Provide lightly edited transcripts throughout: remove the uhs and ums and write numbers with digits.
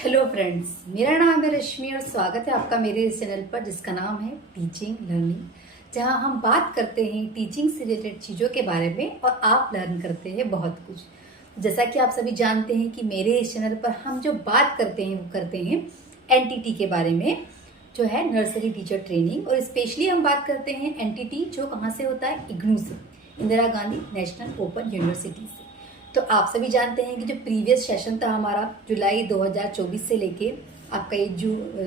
Hello friends, मेरा नाम है रश्मि और स्वागत है आपका मेरे इस चैनल पर जिसका नाम है टीचिंग लर्निंग, जहां हम बात करते हैं टीचिंग से रिलेटेड चीज़ों के बारे में और आप लर्न करते हैं बहुत कुछ। जैसा कि आप सभी जानते हैं कि मेरे इस चैनल पर हम जो बात करते हैं वो करते हैं एनटीटी के बारे में, जो है नर्सरी टीचर ट्रेनिंग। और स्पेशली हम बात करते हैं एनटीटी जो कहाँ से होता है, इग्नू से, Indira Gandhi national open university से। तो आप सभी जानते हैं कि जो प्रीवियस सेशन था हमारा जुलाई 2024 से लेके आपका ये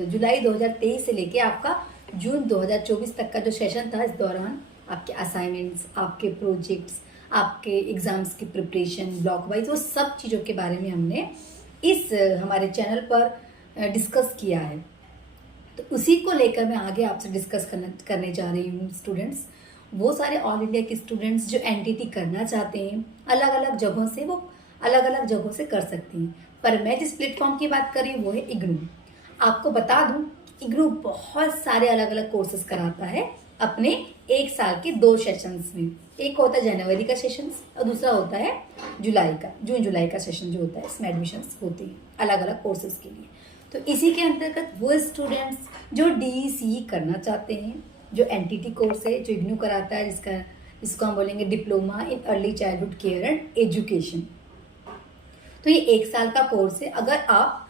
जुलाई 2023 से लेके आपका जून 2024 तक का जो सेशन था, इस दौरान आपके असाइनमेंट्स, आपके प्रोजेक्ट्स, आपके एग्जाम्स की प्रिपरेशन, ब्लॉक वाइज, वो सब चीज़ों के बारे में हमने इस हमारे चैनल पर डिस्कस किया है। तो उसी को लेकर मैं आगे आपसे डिस्कस करने जा रही हूँ स्टूडेंट्स। वो सारे ऑल इंडिया के स्टूडेंट्स जो एनटीटी करना चाहते हैं, अलग अलग जगहों से वो अलग अलग जगहों से कर सकती हैं, पर मैं जिस प्लेटफॉर्म की बात कर रही हूँ वो है इग्नू। आपको बता दूं, इग्नू बहुत सारे अलग अलग कोर्सेज कराता है अपने एक साल के 2 सेशंस में। एक होता है जनवरी का सेशन और दूसरा होता है जून जुलाई का सेशन जो होता है, इसमें एडमिशन होती है अलग अलग कोर्सेज के लिए। तो इसी के अंतर्गत वो स्टूडेंट्स जो डीईसी करना चाहते हैं, जो एनटीटी कोर्स है जो इग्नू कराता है, जिसको हम बोलेंगे diploma in early childhood care and education. तो ये 1 साल का कोर्स है। अगर आप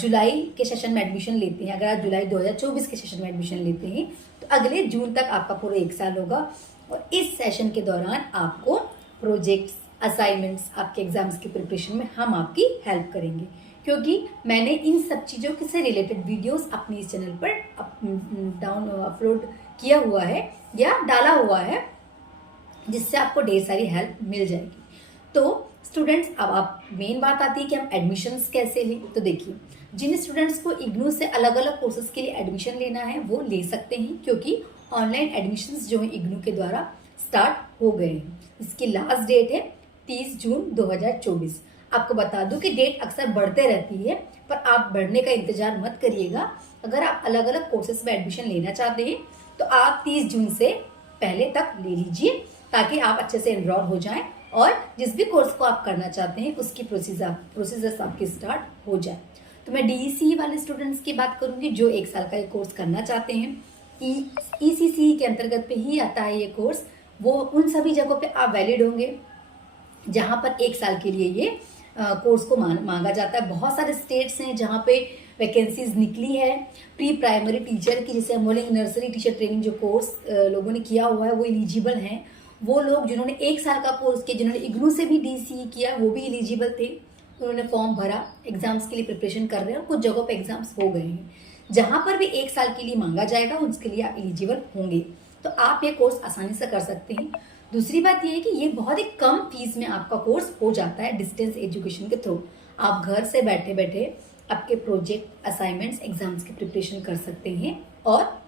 जुलाई के सेशन में एडमिशन लेते हैं, अगर आप जुलाई 2024 के सेशन में एडमिशन लेते हैं, तो अगले जून तक आपका पूरा 1 साल होगा। और इस सेशन के दौरान आपको प्रोजेक्ट्स, असाइनमेंट्स, आपके एग्जाम्स की प्रिपरेशन में हम आपकी हेल्प करेंगे, क्योंकि मैंने इन सब चीज़ों से रिलेटेड वीडियोस अपने इस चैनल पर अपलोड किया हुआ है या डाला हुआ है, जिससे आपको ढेर सारी हेल्प मिल जाएगी। तो स्टूडेंट्स, अब आप मेन बात आती है कि हम एडमिशन्स कैसे लें। तो देखिए, जिन स्टूडेंट्स को इग्नू से अलग अलग कोर्सेज के लिए एडमिशन लेना है वो ले सकते हैं, क्योंकि ऑनलाइन एडमिशन्स जो है इग्नू के द्वारा स्टार्ट हो गए हैं। इसकी लास्ट डेट है 30 जून 2024। आपको बता दूं कि डेट अक्सर बढ़ते रहती है, पर आप बढ़ने का इंतजार मत करिएगा। अगर आप अलग अलग कोर्सेज में एडमिशन लेना चाहते हैं तो आप 30 जून से पहले तक ले लीजिए, ताकि आप अच्छे से एनरोल हो जाएं और जिस भी कोर्स को आप करना चाहते हैं उसकी प्रोसीजर्स आपकी स्टार्ट हो जाए। तो मैं डीईसी वाले स्टूडेंट्स की बात करूंगी जो 1 साल का ये कोर्स करना चाहते हैं। ईसीसी के अंतर्गत पे ही आता है ये कोर्स। वो उन सभी जगहों पे आप वैलिड होंगे जहां पर 1 साल के लिए ये कोर्स को मांगा जाता है। बहुत सारे स्टेट्स हैं जहाँ पे वैकेंसीज निकली है प्री प्राइमरी टीचर की, जिसे हम बोलेंगे नर्सरी टीचर ट्रेनिंग। जो कोर्स लोगों ने किया हुआ है वो एलिजिबल हैं। वो लोग जिन्होंने 1 साल का कोर्स किया, जिन्होंने इग्नू से भी डीसी किया, वो भी एलिजिबल थे। उन्होंने फॉर्म भरा, एग्जाम्स के लिए प्रिपरेशन कर रहे हैं और कुछ जगहों पे एग्जाम्स हो गए हैं। जहां पर भी 1 साल के लिए मांगा जाएगा उसके लिए आप एलिजिबल होंगे, तो आप ये कोर्स आसानी से कर सकते हैं। दूसरी बात यह है कि ये बहुत ही कम फीस में आपका कोर्स हो जाता है डिस्टेंस एजुकेशन के थ्रू। आप घर से बैठे बैठे आपके प्रोजेक्ट, असाइनमेंट्स, एग्जाम्स की प्रिपरेशन कर सकते हैं। और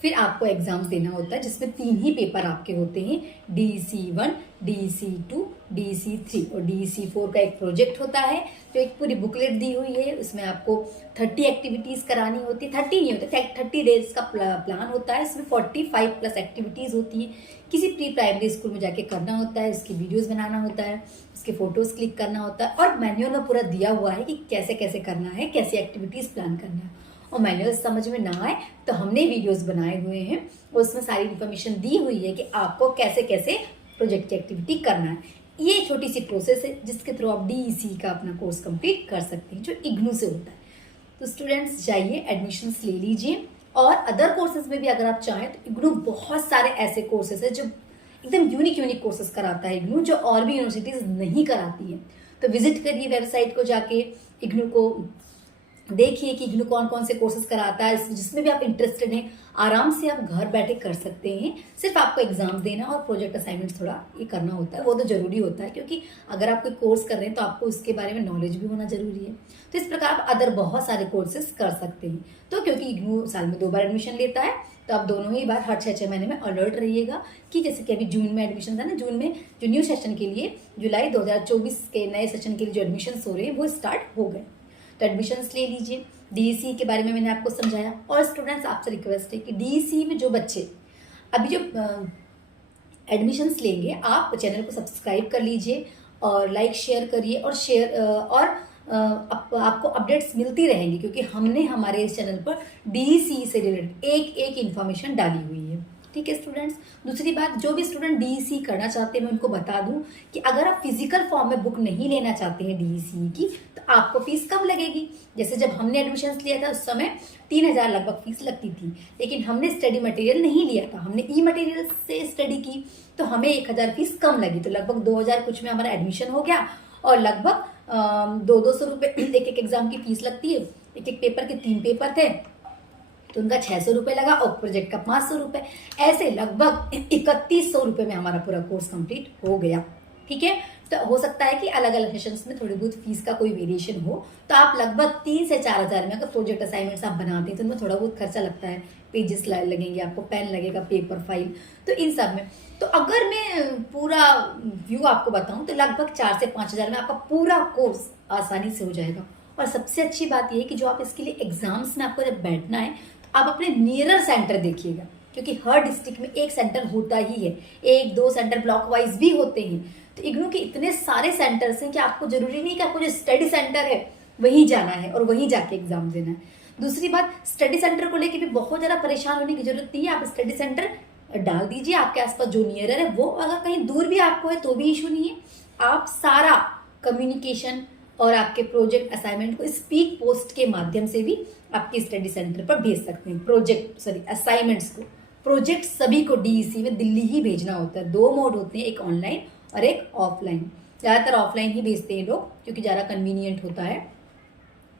फिर आपको एग्जाम्स देना होता है जिसमें 3 ही पेपर आपके होते हैं, DEC 1, DEC 2, DEC 3 और DEC 4 का एक प्रोजेक्ट होता है जो एक पूरी बुकलेट दी हुई है। उसमें आपको 30 एक्टिविटीज करानी होती है, 30 नहीं होता, 30 डेज का प्लान होता है। इसमें 45 प्लस एक्टिविटीज होती है। किसी प्री प्राइमरी स्कूल में जाके करना होता है, उसकी वीडियोज बनाना होता है, उसके फोटोज क्लिक करना होता है, और मैन्युअल में पूरा दिया हुआ है कि कैसे कैसे करना है, कैसी एक्टिविटीज प्लान करना है। और मैनुअल समझ में ना आए तो हमने वीडियोस बनाए हुए हैं, उसमें सारी इन्फॉर्मेशन दी हुई है कि आपको कैसे कैसे प्रोजेक्ट की एक्टिविटी करना है। ये छोटी सी प्रोसेस है जिसके थ्रू आप डीईसी का अपना कोर्स कंप्लीट कर सकते हैं, जो इग्नू से होता है। तो स्टूडेंट्स, जाइए एडमिशन्स ले लीजिए। और अदर कोर्सेज में भी अगर आप चाहें तो इग्नू बहुत सारे ऐसे कोर्सेज है जो एकदम यूनिक कोर्सेज कराता है इग्नू, जो और भी यूनिवर्सिटीज नहीं कराती है। तो विजिट करिए वेबसाइट को जाके, इग्नू को देखिए कि इग्नू कौन कौन से कोर्सेज कराता है, जिसमें भी आप इंटरेस्टेड हैं आराम से आप घर बैठे कर सकते हैं। सिर्फ आपको एग्जाम्स देना और प्रोजेक्ट असाइनमेंट्स थोड़ा ये करना होता है, वो तो जरूरी होता है, क्योंकि अगर आप कोई कोर्स कर रहे हैं तो आपको उसके बारे में नॉलेज भी होना जरूरी है। तो इस प्रकार आप अदर बहुत सारे कोर्सेज कर सकते हैं। तो क्योंकि इग्नू साल में 2 बार एडमिशन लेता है, तो आप दोनों ही बार हर 6 महीने में अलर्ट रहिएगा कि जैसे कि अभी जून में एडमिशन था ना, जून में जो न्यू सेशन के लिए जुलाई 2024 के नए सेशन के लिए जो एडमिशन हो रहे हैं वो स्टार्ट हो गए। तो एडमिशन्स ले लीजिए। डीईसी के बारे में मैंने आपको समझाया। और स्टूडेंट्स, आपसे रिक्वेस्ट है कि डीईसी में जो बच्चे अभी जो एडमिशन्स लेंगे, आप चैनल को सब्सक्राइब कर लीजिए और लाइक शेयर करिए और आपको अपडेट्स मिलती रहेंगी, क्योंकि हमने हमारे इस चैनल पर डीईसी से रिलेटेड एक एक इन्फॉर्मेशन डाली हुई है। ठीक है स्टूडेंट्स। दूसरी बात, जो भी स्टूडेंट डीईसी करना चाहते हैं मैं उनको बता दूं कि अगर आप फिजिकल फॉर्म में बुक नहीं लेना चाहते हैं डीईसी की, तो आपको फीस कम लगेगी। जैसे जब हमने एडमिशन लिया था उस समय 3,000 लगभग फीस लगती थी, लेकिन हमने स्टडी मटेरियल नहीं लिया था, हमने ई मटेरियल से स्टडी की, तो हमें 1,000 फीस कम लगी। तो लगभग 2,000 कुछ में हमारा एडमिशन हो गया, और लगभग 200 रुपये एक एक एग्जाम की फीस लगती है। एक एक पेपर के 3 पेपर थे तो उनका 600 रुपये लगा, और प्रोजेक्ट का 500 रुपये, ऐसे लगभग 3,100 रुपये में हमारा पूरा कोर्स कंप्लीट हो गया। ठीक है। तो हो सकता है कि अलग अलग सेशंस में थोड़ी बहुत फीस का कोई वेरिएशन हो, तो आप लगभग 3 से 4,000 में अगर प्रोजेक्ट असाइनमेंट्स आप बनाते हैं तो उनमें थोड़ा बहुत खर्चा लगता है, पेजेस लगेंगे आपको, पेन लगेगा, पेपर, फाइल, तो इन सब में। तो अगर मैं पूरा व्यू आपको बताऊं तो लगभग 4 से 5,000 में आपका पूरा कोर्स आसानी से हो जाएगा। और सबसे अच्छी बात यह है कि जो आप इसके लिए एग्जाम्स में आपको जब बैठना है तो आप अपने नियरर सेंटर देखिएगा, क्योंकि हर डिस्ट्रिक्ट में एक सेंटर होता ही है, 1-2 सेंटर ब्लॉक वाइज भी होते हैं। तो इग्नू के इतने सारे सेंटर्स हैं कि आपको जरूरी नहीं कि आपको जो स्टडी सेंटर है वहीं जाना है और वहीं जाके एग्जाम देना है। दूसरी बात, स्टडी सेंटर को लेके भी बहुत ज्यादा परेशान होने की जरूरत नहीं है। आप स्टडी सेंटर डाल दीजिए, आपके आसपास जो नियरर है वो, अगर कहीं दूर भी आपको है तो भी इशू नहीं है। आप सारा कम्युनिकेशन और आपके प्रोजेक्ट असाइनमेंट को स्पीक पोस्ट के माध्यम से भी आपके स्टडी सेंटर पर भेज सकते हैं। असाइनमेंट्स को, प्रोजेक्ट सभी को डीईसी में दिल्ली ही भेजना होता है। 2 मोड होते हैं, एक ऑनलाइन और एक ऑफलाइन। ज़्यादातर ऑफलाइन ही भेजते हैं लोग, क्योंकि ज़्यादा कन्वीनियंट होता है।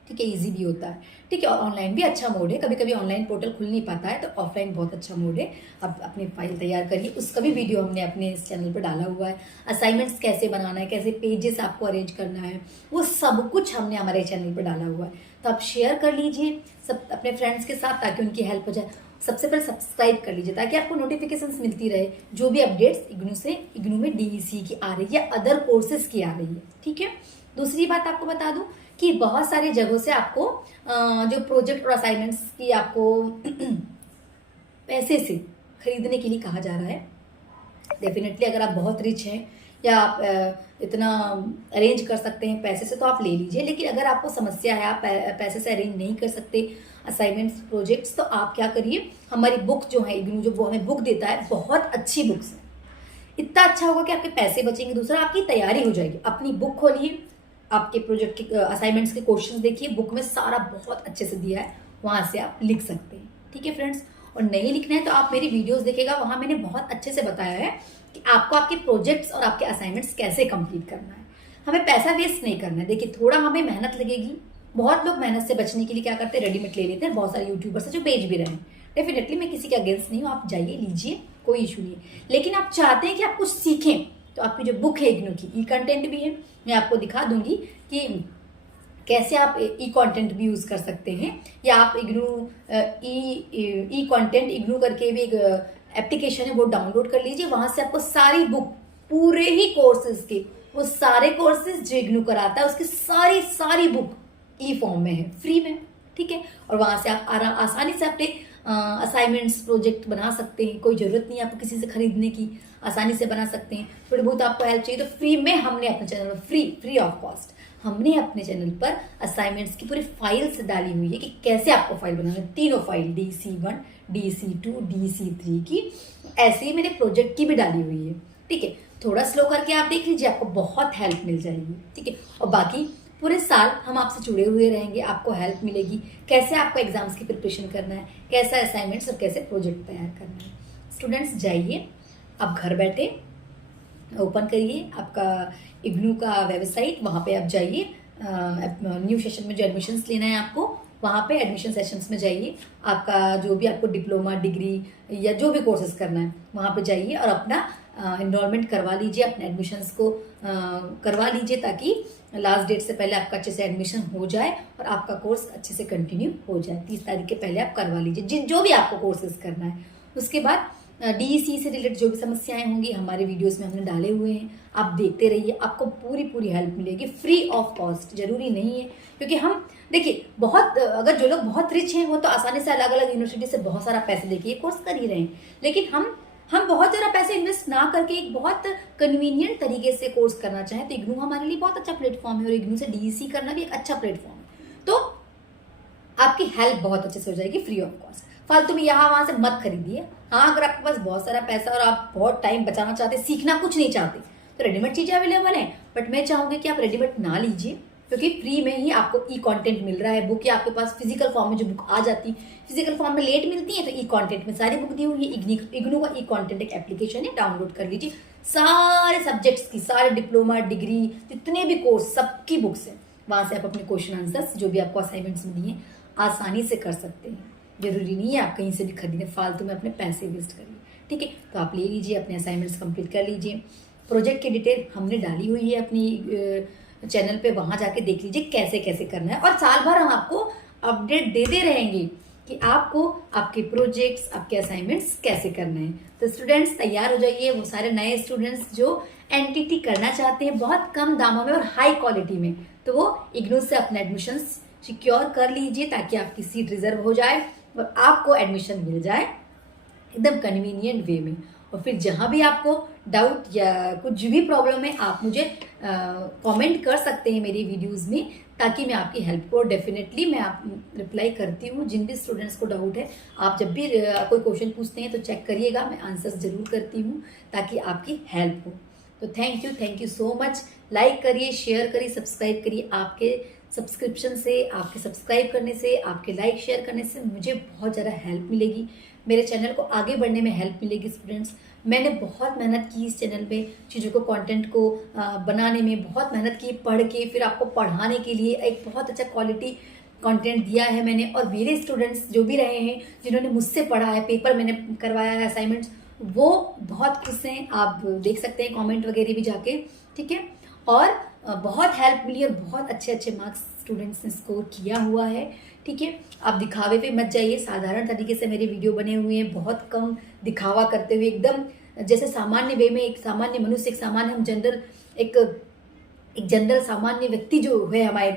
ठीक है, इजी भी होता है। ठीक है, और ऑनलाइन भी अच्छा मोड है। कभी कभी ऑनलाइन पोर्टल खुल नहीं पाता है तो ऑफलाइन बहुत अच्छा मोड है। आप अपनी फाइल तैयार करिए, उसका भी वीडियो हमने अपने इस चैनल पर डाला हुआ है। असाइनमेंट्स कैसे बनाना है, कैसे पेजेस आपको अरेंज करना है, वो सब कुछ हमने हमारे चैनल पर डाला हुआ है। तो आप शेयर कर लीजिए सब अपने फ्रेंड्स के साथ, ताकि उनकी हेल्प हो जाए। सबसे पहले सब्सक्राइब कर लीजिए ताकि आपको नोटिफिकेशंस मिलती रहे, जो भी अपडेट्स इग्नू में डीईसी की आ रही है, अदर कोर्सेज की आ रही है। ठीक है। दूसरी बात आपको बता दूं कि बहुत सारी जगहों से आपको जो प्रोजेक्ट और असाइनमेंट्स की आपको पैसे से खरीदने के लिए कहा जा रहा है। डेफिनेटली अगर आप बहुत रिच हैं या आप इतना अरेंज कर सकते हैं पैसे से तो आप ले लीजिए, लेकिन अगर आपको समस्या है, आप पैसे से अरेंज नहीं कर सकते असाइनमेंट्स, प्रोजेक्ट्स, तो आप क्या करिए, हमारी बुक जो है इग्नू जो वो हमें बुक देता है, बहुत अच्छी बुक्स है। इतना अच्छा होगा कि आपके पैसे बचेंगे, दूसरा आपकी तैयारी हो जाएगी। अपनी बुक खोलिए, आपके प्रोजेक्ट के असाइनमेंट्स के क्वेश्चंस देखिए, बुक में सारा बहुत अच्छे से दिया है, वहां से आप लिख सकते हैं। ठीक है फ्रेंड्स। और नहीं लिखना है तो आप मेरी वीडियोस देखेगा, वहां मैंने बहुत अच्छे से बताया है कि आपको आपके प्रोजेक्ट्स और आपके असाइनमेंट्स कैसे कंप्लीट करना है। हमें पैसा वेस्ट नहीं करना है। देखिए, थोड़ा हमें मेहनत लगेगी। बहुत लोग मेहनत से बचने के लिए क्या करते हैं, रेडीमेड ले लेते हैं। बहुत सारे यूट्यूबर्स हैं जो बेच भी रहे हैं। डेफिनेटली मैं किसी के अगेंस्ट नहीं हूँ, आप जाइए लीजिए, कोई इशू नहीं है। लेकिन आप चाहते हैं कि आप कुछ सीखें, तो आपकी जो बुक है इग्नू की, ई कंटेंट भी है, मैं आपको दिखा दूंगी कि कैसे आप ई कंटेंट भी यूज कर सकते हैं। या आप इग्नू ई कंटेंट इग्नू करके भी एक एप्लीकेशन है, वो डाउनलोड कर लीजिए। वहां से आपको सारी बुक, पूरे ही कोर्सेज के, वो सारे कोर्सेज जो इग्नू कराता है उसकी सारी बुक ई फॉर्म में है, फ्री में। ठीक है। और वहां से आप आसानी से अपने असाइनमेंट्स, प्रोजेक्ट बना सकते हैं। कोई जरूरत नहीं है आपको किसी से खरीदने की, आसानी से बना सकते हैं। थोड़ी बहुत आपको हेल्प चाहिए तो फ्री में हमने अपने चैनल पर, फ्री ऑफ कॉस्ट हमने अपने चैनल पर असाइनमेंट्स की पूरी फाइल्स डाली हुई है कि कैसे आपको फाइल बनाना है। 3 फाइल, DC1, DC2, DC3 की, ऐसे ही मैंने प्रोजेक्ट की भी डाली हुई है। ठीक है। थोड़ा स्लो करके आप देख लीजिए, आपको बहुत हेल्प मिल जाएगी। ठीक है। और बाकी पूरे साल हम आपसे जुड़े हुए रहेंगे, आपको हेल्प मिलेगी कैसे आपको एग्जाम्स की प्रिपरेशन करना है, कैसा असाइनमेंट्स और कैसे प्रोजेक्ट तैयार करना है। स्टूडेंट्स जाइए, आप घर बैठे ओपन करिए आपका इग्नू का वेबसाइट, वहाँ पे आप जाइए, न्यू सेशन में जो एडमिशन्स लेना है आपको, वहाँ पे एडमिशन सेशंस में जाइए। आपका जो भी आपको डिप्लोमा, डिग्री या जो भी कोर्सेज करना है वहाँ पे जाइए और अपना इनरोलमेंट करवा लीजिए, अपने एडमिशन्स को करवा लीजिए, ताकि लास्ट डेट से पहले आपका अच्छे से एडमिशन हो जाए और आपका कोर्स अच्छे से कंटिन्यू हो जाए। 30 तारीख के पहले आप करवा लीजिए जो भी आपको कोर्सेज करना है। उसके बाद डीईसी से रिलेटेड जो भी समस्याएं होंगी हमारे वीडियोस में हमने डाले हुए हैं, आप देखते रहिए, आपको पूरी हेल्प मिलेगी, फ्री ऑफ कॉस्ट। जरूरी नहीं है, क्योंकि हम देखिए बहुत, अगर जो लोग बहुत रिच हैं वो तो आसानी से अलग अलग यूनिवर्सिटी से बहुत सारा पैसे देके ये कोर्स कर ही रहे हैं, लेकिन हम हम बहुत ज़्यादा पैसे इन्वेस्ट ना करके एक बहुत कन्वीनियंट तरीके से कोर्स करना चाहें तो इग्नू हमारे लिए बहुत अच्छा प्लेटफॉर्म है, और इग्नू से डीईसी करना भी एक अच्छा प्लेटफॉर्म है। तो आपकी हेल्प बहुत अच्छे से हो जाएगी फ्री ऑफ कॉस्ट। फालतू में यहाँ वहां से मत खरीदिए। हाँ, अगर आपके पास बहुत सारा पैसा और आप बहुत टाइम बचाना चाहते, सीखना कुछ नहीं चाहते, तो रेडीमेड चीजें अवेलेबल है। बट मैं चाहूंगी कि आप रेडीमेड ना लीजिए, क्योंकि फ्री में ही आपको ई कंटेंट मिल रहा है। बुक या आपके पास फिजिकल फॉर्म में जो बुक आ जाती, फिजिकल फॉर्म में लेट मिलती है, तो ई कंटेंट में सारी बुक दी हुई है। इग्नू का ई कंटेंट एक एप्लीकेशन है, डाउनलोड कर लीजिए। सारे सब्जेक्ट्स की, सारे डिप्लोमा, डिग्री, जितने भी कोर्स, सबकी बुक्स है। वहां से आप अपने क्वेश्चन आंसर्स जो भी आपको असाइनमेंट्स में दिए आसानी से कर सकते हैं। जरूरी नहीं है आप कहीं से भी खरीदें, फालतू में अपने पैसे वेस्ट करिए। ठीक है, तो आप ले लीजिए, अपने असाइनमेंट्स कंप्लीट कर लीजिए। प्रोजेक्ट की डिटेल हमने डाली हुई है अपनी चैनल पे, वहां जाके देख लीजिए कैसे कैसे करना है। और साल भर हम आपको अपडेट देते रहेंगे कि आपको आपके प्रोजेक्ट्स, आपके असाइनमेंट्स कैसे करने हैं। तो स्टूडेंट्स तैयार हो जाइए, वो सारे नए स्टूडेंट्स जो एनटीटी करना चाहते हैं बहुत कम दामों में और हाई क्वालिटी में, तो वो इग्नू से अपना एडमिशन सिक्योर कर लीजिए, ताकि आपकी सीट रिजर्व हो जाए और आपको एडमिशन मिल जाए एकदम कन्वीनियंट वे में। और फिर जहां भी आपको डाउट या कुछ भी प्रॉब्लम है, आप मुझे कमेंट कर सकते हैं मेरी वीडियोस में, ताकि मैं आपकी हेल्प को डेफिनेटली मैं आप रिप्लाई करती हूँ। जिन भी स्टूडेंट्स को डाउट है, आप जब भी कोई क्वेश्चन पूछते हैं तो चेक करिएगा, मैं आंसर्स जरूर करती हूँ ताकि आपकी हेल्प हो। तो thank you so much. Like करिए, शेयर करिए, सब्सक्राइब करिए। आपके सब्सक्रिप्शन से, आपके सब्सक्राइब करने से, आपके लाइक शेयर करने से मुझे बहुत ज़्यादा हेल्प मिलेगी, मेरे चैनल को आगे बढ़ने में हेल्प मिलेगी। स्टूडेंट्स, मैंने बहुत मेहनत की इस चैनल पे, चीज़ों को, कंटेंट को बनाने में बहुत मेहनत की, पढ़ के फिर आपको पढ़ाने के लिए एक बहुत अच्छा क्वालिटी कंटेंट दिया है मैंने। और मेरे स्टूडेंट्स जो भी रहे हैं, जिन्होंने मुझसे पढ़ा है, पेपर मैंने करवाया है, असाइनमेंट्स, वो बहुत खुश हैं। आप देख सकते हैं कमेंट वगैरह भी जाके। ठीक है, और बहुत हेल्प मिली और बहुत अच्छे अच्छे मार्क्स स्टूडेंट्स ने स्कोर किया हुआ है। ठीक है, आप दिखावे पे मत जाइए, साधारण तरीके से मेरे वीडियो बने हुए हैं, बहुत कम दिखावा करते हुए, एकदम जैसे सामान्य वे में एक सामान्य मनुष्य, एक सामान्य हम जनरल एक जनरल सामान्य व्यक्ति जो है हमारे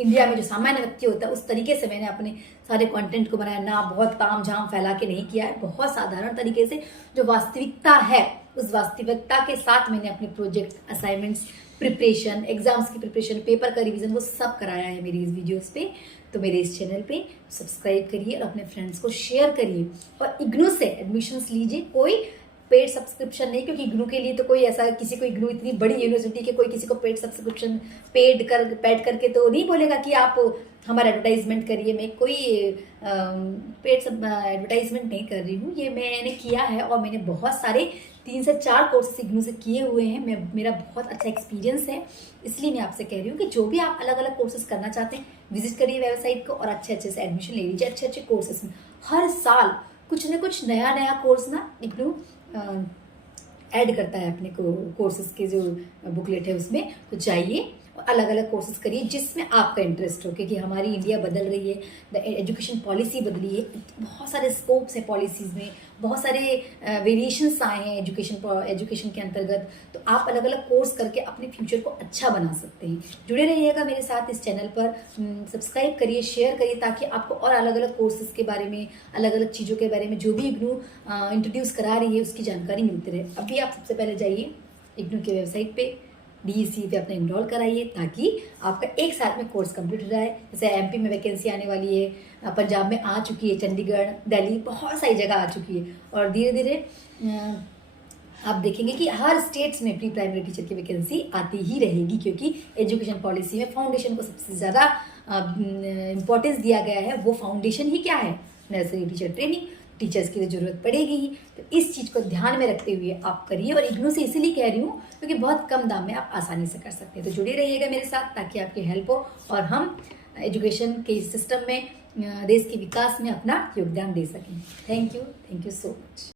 इंडिया में जो सामान्य व्यक्ति होता है, उस तरीके से मैंने अपने सारे कंटेंट को बनाया। ना बहुत ताम झाम फैला के नहीं किया है, बहुत साधारण तरीके से जो वास्तविकता है उस वास्तविकता के साथ मैंने अपने प्रोजेक्ट, असाइनमेंट्स, प्रिपरेशन, एग्जाम्स की प्रिपरेशन, पेपर का रिवीजन, वो सब कराया है मेरी इस वीडियोस पे। तो मेरे इस चैनल पे सब्सक्राइब करिए और अपने फ्रेंड्स को शेयर करिए। और इग्नू से एडमिशन्स लीजिए, कोई पेड सब्सक्रिप्शन नहीं, क्योंकि इग्नू के लिए तो कोई ऐसा किसी को, इग्नू इतनी बड़ी यूनिवर्सिटी के कोई किसी को पेड सब्सक्रिप्शन पेड करके तो नहीं बोलेगा कि आप हमारा एडवर्टाइजमेंट करिए। मैं कोई पेड एडवर्टाइजमेंट नहीं कर रही हूँ, ये मैंने किया है और मैंने बहुत सारे 3 से 4 कोर्सेस इग्नू से किए हुए हैं। मेरा बहुत अच्छा एक्सपीरियंस है, इसलिए मैं आपसे कह रही हूँ कि जो भी आप अलग अलग कोर्सेज करना चाहते हैं, विजिट करिए वेबसाइट को और अच्छे अच्छे से एडमिशन ले लीजिए। अच्छे अच्छे कोर्सेज में हर साल कुछ न कुछ नया नया कोर्स ना इग्नू ऐड करता है अपने कोर्सेज के जो बुकलेट है उसमें। तो जाइए और अलग अलग कोर्सेज करिए जिसमें आपका इंटरेस्ट हो, क्योंकि हमारी इंडिया बदल रही है, एजुकेशन पॉलिसी बदली है, बहुत सारे स्कोप्स हैं पॉलिसीज़ में, बहुत सारे वेरिएशंस आए हैं एजुकेशन के अंतर्गत। तो आप अलग अलग कोर्स करके अपने फ्यूचर को अच्छा बना सकते हैं। जुड़े रहिएगा मेरे साथ इस चैनल पर, सब्सक्राइब करिए, शेयर करिए, ताकि आपको और अलग अलग कोर्सेज के बारे में, अलग अलग चीज़ों के बारे में जो भी इग्नू इंट्रोड्यूस करा रही है उसकी जानकारी मिलती रहे। अभी आप सबसे पहले जाइए इग्नू के वेबसाइट पे, डीईसी पे अपना इनरोल कराइए, ताकि आपका एक साल में कोर्स कंप्लीट हो जाए। जैसे एमपी में वैकेंसी आने वाली है, पंजाब में आ चुकी है, चंडीगढ़, दिल्ली, बहुत सारी जगह आ चुकी है। और धीरे धीरे आप देखेंगे कि हर स्टेट्स में प्री प्राइमरी टीचर की वैकेंसी आती ही रहेगी, क्योंकि एजुकेशन पॉलिसी में फाउंडेशन को सबसे ज़्यादा इम्पोर्टेंस दिया गया है। वो फाउंडेशन ही क्या है? Nursery teacher training. टीचर्स की तो जरूरत पड़ेगी ही, तो इस चीज़ को ध्यान में रखते हुए आप करिए। और इग्नू से इसीलिए कह रही हूँ क्योंकि बहुत कम दाम में आप आसानी से कर सकते हैं। तो जुड़े रहिएगा मेरे साथ, ताकि आपकी हेल्प हो और हम एजुकेशन के सिस्टम में, देश के विकास में अपना योगदान दे सकें। Thank you so much.